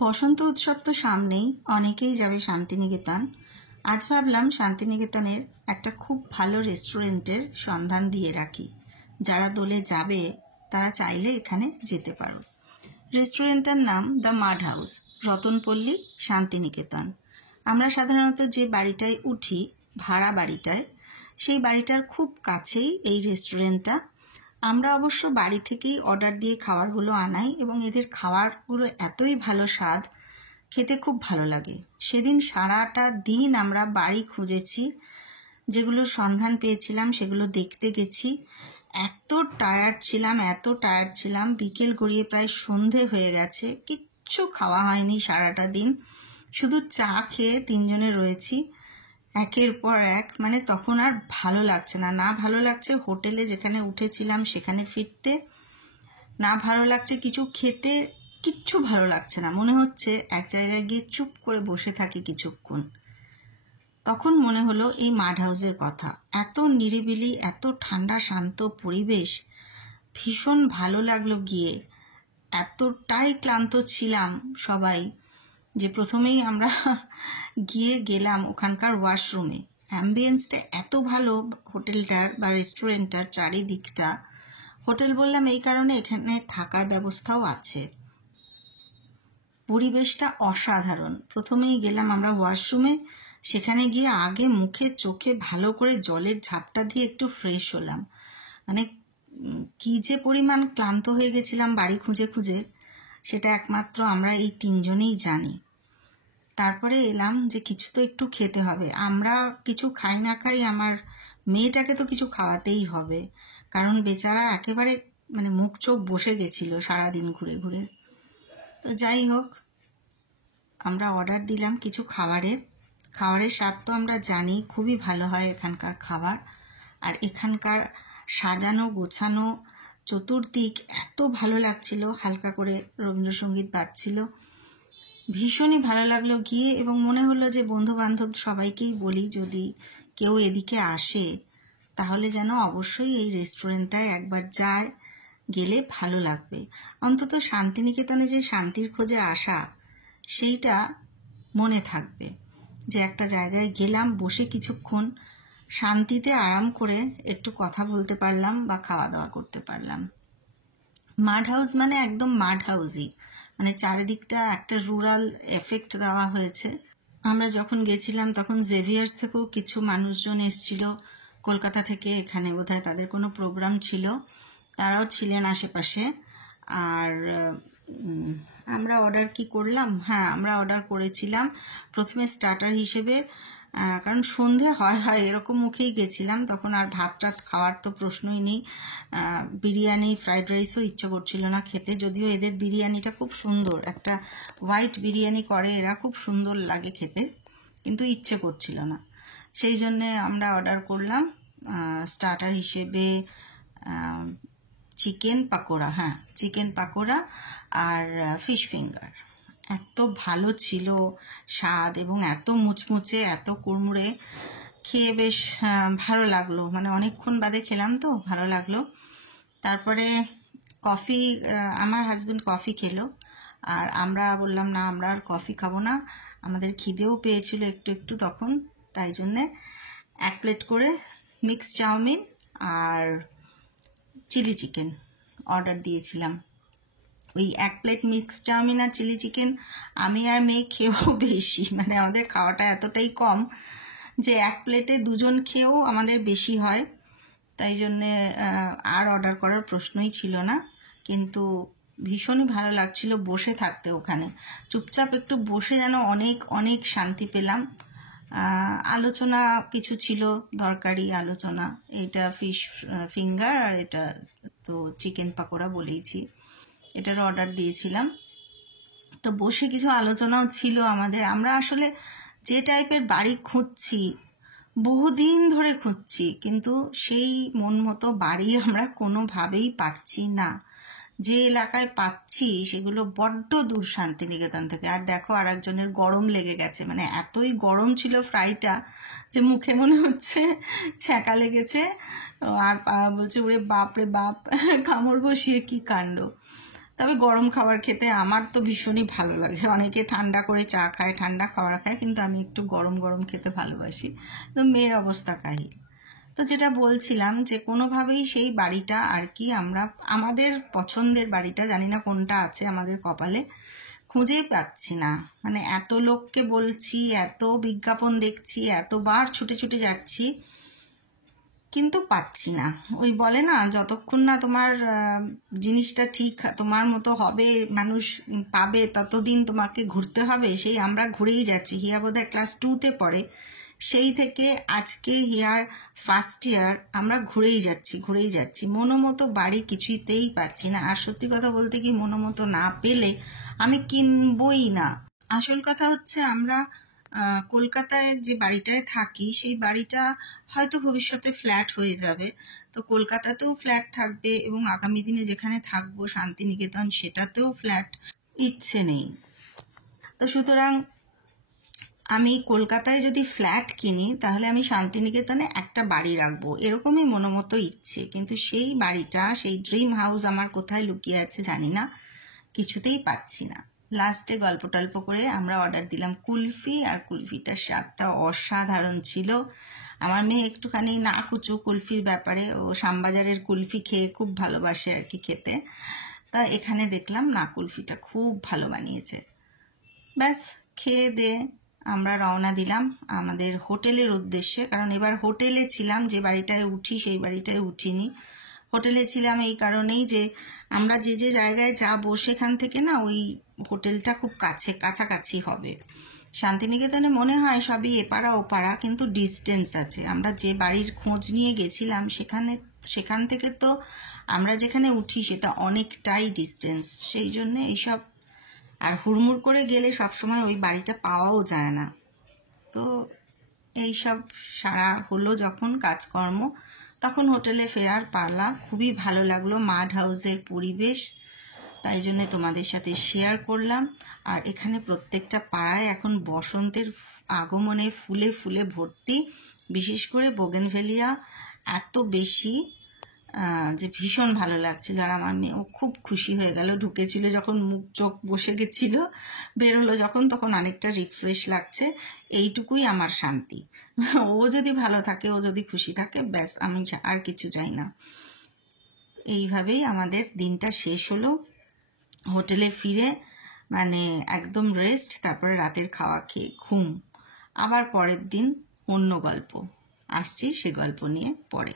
বসন্ত উৎসব তো সামনেই, অনেকেই যাবে শান্তিনিকেতন। আজ ভাবলাম শান্তিনিকেতনের একটা খুব ভালো রেস্টুরেন্টের সন্ধান দিয়ে রাখি। যারা দোলে যাবে তারা চাইলে এখানে যেতে পারো। রেস্টুরেন্টটার নাম the mud house, Ratanpalli, Santiniketan. আমরা সাধারণত যে বাড়িটায় উঠি, ভাড়া বাড়িটায়, সেই বাড়িটার খুব কাছেই এই রেস্টুরেন্টটা। আমরা অবশ্য বাড়ি থেকেই অর্ডার দিয়ে খাবারগুলো আনাই এবং এদের খাবারগুলো এতই ভালো স্বাদ, খেতে খুব ভালো লাগে। সেদিন সারাটা দিন আমরা বাড়ি খুঁজেছি, যেগুলো সন্ধান পেয়েছিলাম সেগুলো দেখতে গেছি। এত টায়ার্ড ছিলাম, বিকেল গড়িয়ে প্রায় সন্ধে হয়ে গেছে, কিচ্ছু খাওয়া হয়নি সারাটা দিন, শুধু চা খেয়ে তিনজনে রয়েছি একের পর এক। মানে তখন আর ভালো লাগছে না ভালো লাগছে হোটেলে যেখানে উঠেছিলাম সেখানে ফিরতে, না ভালো লাগছে কিছু খেতে, কিচ্ছু ভালো লাগছে না। মনে হচ্ছে এক জায়গায় গিয়ে চুপ করে বসে থাকি কিছুক্ষণ। তখন মনে হলো এই মাড হাউসের কথা। এত নিরিবিলি, এত ঠান্ডা শান্ত পরিবেশ, ভীষণ ভালো লাগলো গিয়ে। এতটাই ক্লান্ত ছিলাম সবাই যে প্রথমেই আমরা গেলাম ওখানকার ওয়াশরুমে। অ্যাম্বিয়েন্সটা এত ভালো হোটেলটার বা রেস্টুরেন্টটার, চারিদিকটা। হোটেল বললাম এই কারণে এখানে থাকার ব্যবস্থাও আছে। পরিবেশটা অসাধারণ। প্রথমেই গেলাম আমরা ওয়াশরুমে, সেখানে গিয়ে আগে মুখে চোখে ভালো করে জলের ঝাপটা দিয়ে একটু ফ্রেশ হলাম। মানে কি যে পরিমাণ ক্লান্ত হয়ে গেছিলাম বাড়ি খুঁজে খুঁজে, সেটা একমাত্র আমরা এই তিনজনেই জানি। তারপরে এলাম যে কিছু তো একটু খেতে হবে। আমরা কিছু খাই না খাই, আমার মেয়েটাকে তো কিছু খাওয়াতেই হবে, কারণ বেচারা একেবারে মানে মুখ চোখ বসে গেছিল সারাদিন ঘুরে ঘুরে। তো যাই হোক, আমরা অর্ডার দিলাম কিছু খাবারের স্বাদ তো আমরা জানি, খুবই ভালো হয় এখানকার খাবার। আর এখানকার সাজানো গোছানো চতুর্দিক এত ভালো লাগছিল, হালকা করে রবীন্দ্রসঙ্গীত বাজছিল, ভীষণই ভালো লাগলো গিয়ে। এবং মনে হলো যে বন্ধু বান্ধব সবাইকেই বলি, যদি কেউ এদিকে আসে তাহলে যেন অবশ্যই এই রেস্টুরেন্টটায় একবার যায়, গেলে ভালো লাগবে। অন্তত শান্তিনিকেতনে যে শান্তির খোঁজে আসা, সেইটা মনে থাকবে যে একটা জায়গায় গেলাম, বসে কিছুক্ষণ শান্তিতে আরাম করে একটু কথা বলতে পারলাম বা খাওয়া দাওয়া করতে পারলাম। মাড হাউস মানে একদম মাড হাউসই, মানে চারিদিকটা একটা রুরাল এফেক্ট দেওয়া হয়েছে। আমরা যখন গেছিলাম তখন জেভিয়ার্স থেকেও কিছু মানুষজন এসেছিল কলকাতা থেকে, এখানে বোধহয় তাদের কোনো প্রোগ্রাম ছিল, তারাও ছিলেন আশেপাশে। আর আমরা অর্ডার কি করলাম, আমরা অর্ডার করেছিলাম প্রথমে স্টার্টার হিসেবে, কারণ সন্ধে হয় এরকম মুখেই গেছিলাম, তখন আর ভাত টাত খাওয়ার তো প্রশ্নই নেই। বিরিয়ানি, ফ্রাইড রাইসও ইচ্ছে করছিল না খেতে, যদিও এদের বিরিয়ানিটা খুব সুন্দর, একটা হোয়াইট বিরিয়ানি করে এরা, খুব সুন্দর লাগে খেতে, কিন্তু ইচ্ছে করছিল না। সেই জন্যে আমরা অর্ডার করলাম স্টার্টার হিসেবে চিকেন পাকোড়া আর ফিশ ফিঙ্গার। এত ভালো ছিল স্বাদ এবং এত মুচমুচে, এত কুড়মুড়ে, খেয়ে বেশ ভালো লাগলো। মানে অনেকক্ষণ বাদে খেলাম তো ভালো লাগলো। তারপরে কফি, আমার হাজবেন্ড কফি খেলো, আর আমরা বললাম না, আমরা আর কফি খাবো না, আমাদের খিদেও পেয়েছিল একটু একটু তখন, তাই জন্যে 1 প্লেট করে মিক্স চাউমিন আর চিলি চিকেন অর্ডার দিয়েছিলাম। ওই 1 প্লেট মিক্স চাউমিন আর চিলি চিকেন আমি আর মেয়ে খেয়েও বেশি, মানে আমাদের খাওয়াটা এতটাই কম যে 1 প্লেটে দুজন খেয়েও আমাদের বেশি হয়, তাই জন্যে আর অর্ডার করার প্রশ্নই ছিল না। কিন্তু ভীষণই ভালো লাগছিল বসে থাকতে ওখানে, চুপচাপ একটু বসে যেন অনেক অনেক শান্তি পেলাম। আলোচনা কিছু ছিল, দরকারি আলোচনা, এটা ফিশ ফিঙ্গার আর এটা তো চিকেন পাকোড়া বলেইছি, এটার অর্ডার দিয়েছিলাম। তো বসে কিছু আলোচনাও ছিল আমাদের। আমরা আসলে যে টাইপের বাড়ি খুঁজছি, বহুদিন ধরে খুঁজছি, কিন্তু সেই মন মতো বাড়ি আমরা কোনোভাবেই পাচ্ছি না। যে এলাকায় পাচ্ছি সেগুলো বড্ড দূর শান্তিনিকেতন থেকে। আর দেখো, আর একজনের গরম লেগে গেছে, মানে এতই গরম ছিল ফ্রাইটা যে মুখে মনে হচ্ছে ছ্যাঁকা লেগেছে, আর বলছে ওরে বাপ রে বাপ, কামড় বসিয়ে কি কাণ্ড। তবে গরম খাবার খেতে আমার তো ভীষণই ভালো লাগে। অনেকে ঠান্ডা করে চা খায়, ঠান্ডা খাবার খায়, কিন্তু আমি একটু গরম গরম খেতে ভালোবাসি। তো মেয়ের অবস্থা কাহিল। তো যেটা বলছিলাম যে কোনোভাবেই সেই বাড়িটা আর কি আমরা আমাদের পছন্দের বাড়িটা, জানি না কোনটা আছে আমাদের কপালে, খুঁজেই পাচ্ছি না। মানে এত লোককে বলছি, এত বিজ্ঞাপন দেখছি, এতবার ছুটে ছুটে যাচ্ছি, কিন্তু পাচ্ছি না। ওই বলে না, যতক্ষণ না তোমার জিনিসটা ঠিক তোমার মতো হবে, মানুষ পাবে, ততদিন তোমাকে ঘুরতে হবে। সেই আমরা ঘুরেই যাচ্ছি। হিয়া বোধহয় ক্লাস 2-তে পড়ে, সেই থেকে আজকে হিয়ার ফার্স্ট ইয়ার, আমরা ঘুরেই যাচ্ছি। মনোমতো বাড়ি কিছুতেই পাচ্ছি না। আর সত্যি কথা বলতে কি, মনোমতো না পেলে আমি কিনবই না। আসল কথা হচ্ছে, আমরা কলকাতায় যে বাড়িটায় থাকি, সেই বাড়িটা হয়তো ভবিষ্যতে ফ্ল্যাট হয়ে যাবে। তো কলকাতাতেও ফ্ল্যাট থাকবে, এবং আগামী দিনে যেখানে থাকবো শান্তিনিকেতন, সেটাতেও ফ্ল্যাট ইচ্ছে নেই। তো সুতরাং আমি কলকাতায় যদি ফ্ল্যাট কিনি, তাহলে আমি শান্তিনিকেতনে একটা বাড়ি রাখবো, এরকমই মনোমতো ইচ্ছে। কিন্তু সেই বাড়িটা, সেই ড্রিম হাউস আমার কোথায় লুকিয়ে আছে জানি না, কিছুতেই পাচ্ছি না। লাস্টে গল্প টল্প করে আমরা অর্ডার দিলাম কুলফি, আর কুলফিটার স্বাদটা অসাধারণ ছিল। আমার মেয়ে একটুখানি না কুচু কুলফির ব্যাপারে, ও শ্যামবাজারের কুলফি খেয়ে খুব ভালোবাসে আর কি খেতে। তা এখানে দেখলাম না, কুলফিটা খুব ভালো বানিয়েছে। ব্যাস খেয়ে দিয়ে আমরা রওনা দিলাম আমাদের হোটেলের উদ্দেশ্যে। কারণ এবার হোটেলে ছিলাম, যে বাড়িটায় উঠি সেই বাড়িটায় উঠিনি। হোটেলে ছিলাম এই কারণেই যে আমরা যে যে জায়গায় যাবো সেখান থেকে না ওই হোটেলটা খুব কাছাকাছি হবে। শান্তিনিকেতনে মনে হয় সবই এপাড়া ওপাড়া, কিন্তু ডিস্টেন্স আছে। আমরা যে বাড়ির খোঁজ নিয়ে গেছিলাম সেখান থেকে তো আমরা যেখানে উঠি সেটা অনেকটাই ডিস্টেন্স। সেই জন্য এইসব, আর হুড়মুড় করে গেলে সবসময় ওই বাড়িটা পাওয়াও যায় না। তো এইসব সারা হলো যখন কাজকর্ম, তখন হোটেলে ফেরার পারলা। খুবই ভালো লাগলো মাড হাউসের পরিবেশ, তাই জন্য তোমাদের সাথে শেয়ার করলাম। আর এখানে প্রত্যেকটা পাড়ায় এখন বসন্তের আগমনে ফুলে ফুলে ভর্তি। বিশেষ করে বোগেনভেলিয়া এত বেশি যে ভীষণ ভালো লাগছিল। আর আমার মেয়েও খুব খুশি হয়ে গেল। ঢুকেছিল যখন, মুখ চোখ বসে গেছিল, বেরোলো যখন, তখন অনেকটা রিফ্রেশ লাগছে। এইটুকুই আমার শান্তি। ও যদি ভালো থাকে, ও যদি খুশি থাকে, ব্যাস, আমি আর কিছু চাই না। এইভাবেই আমাদের দিনটা শেষ হলো। হোটেলে ফিরে মানে একদম রেস্ট, তারপরে রাতের খাওয়া খেয়ে ঘুম। আবার পরের দিন অন্য গল্প আসছি, সে গল্প নিয়ে পরে।